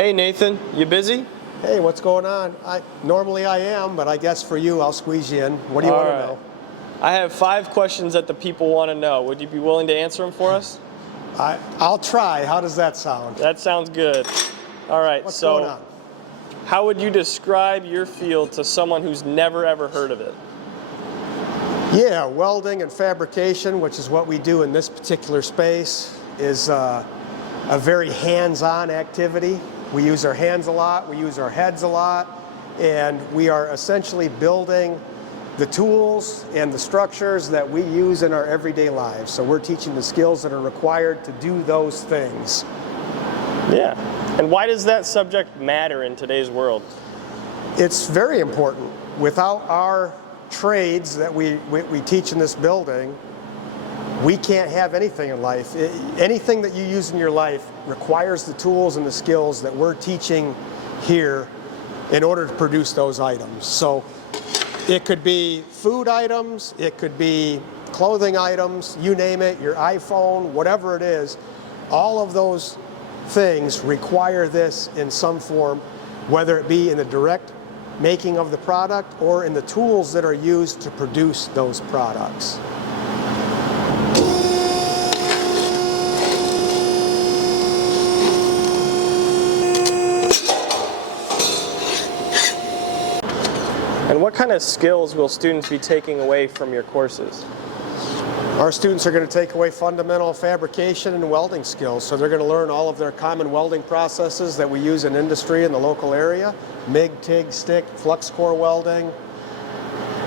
Hey Nathan, you busy? Hey, what's going on? Normally I am, but I guess for you I'll squeeze you in. What do you want to know? I have 5 questions that the people want to know. Would you be willing to answer them for us? I'll try. How does that sound? That sounds good. All right, What's going on? How would you describe your field to someone who's never ever heard of it? Yeah, welding and fabrication, which is what we do in this particular space, is a very hands-on activity. We use our hands a lot, we use our heads a lot, and we are essentially building the tools and the structures that we use in our everyday lives. So we're teaching the skills that are required to do those things. Yeah. And why does that subject matter in today's world? It's very important. Without our trades that we teach in this building, we can't have anything in life. Anything that you use in your life requires the tools and the skills that we're teaching here in order to produce those items. So it could be food items, it could be clothing items, you name it, your iPhone, whatever it is. All of those things require this in some form, whether it be in the direct making of the product or in the tools that are used to produce those products. And what kind of skills will students be taking away from your courses? Our students are going to take away fundamental fabrication and welding skills. So they're going to learn all of their common welding processes that we use in industry in the local area. MIG, TIG, stick, flux core welding,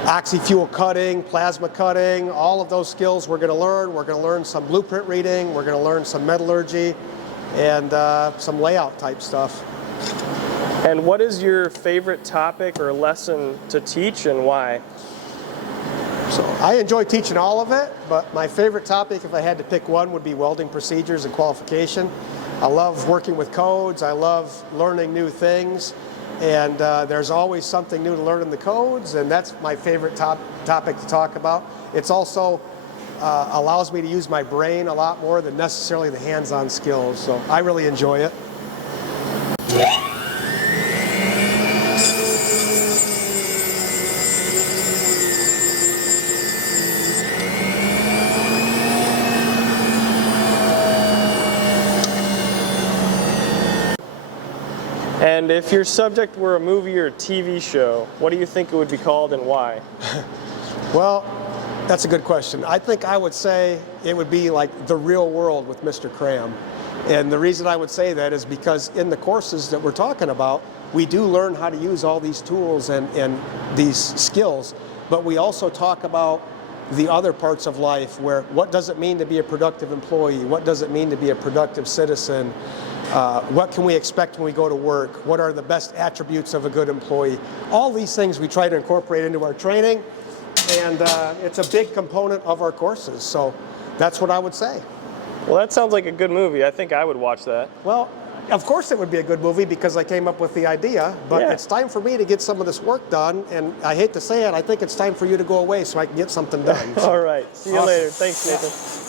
oxy-fuel cutting, plasma cutting, all of those skills we're going to learn. We're going to learn some blueprint reading, we're going to learn some metallurgy, and some layout type stuff. And what is your favorite topic or lesson to teach and why? So I enjoy teaching all of it, but my favorite topic, if I had to pick one, would be welding procedures and qualification. I love working with codes, I love learning new things, and there's always something new to learn in the codes, and that's my favorite topic to talk about. It's also allows me to use my brain a lot more than necessarily the hands-on skills, so I really enjoy it. And if your subject were a movie or a TV show, what do you think it would be called and why? Well, that's a good question. I think I would say it would be like The Real World with Mr. Kramb. And the reason I would say that is because in the courses that we're talking about, we do learn how to use all these tools and these skills, but we also talk about the other parts of life where what does it mean to be a productive employee? What does it mean to be a productive citizen? What can we expect when we go to work? What are the best attributes of a good employee? All these things we try to incorporate into our training, and it's a big component of our courses. So that's what I would say. Well, that sounds like a good movie. I think I would watch that. Well, of course it would be a good movie because I came up with the idea, but Yeah. It's time for me to get some of this work done, and I hate to say it, I think it's time for you to go away so I can get something done. All right. See you Awesome. later. Thanks, Nathan.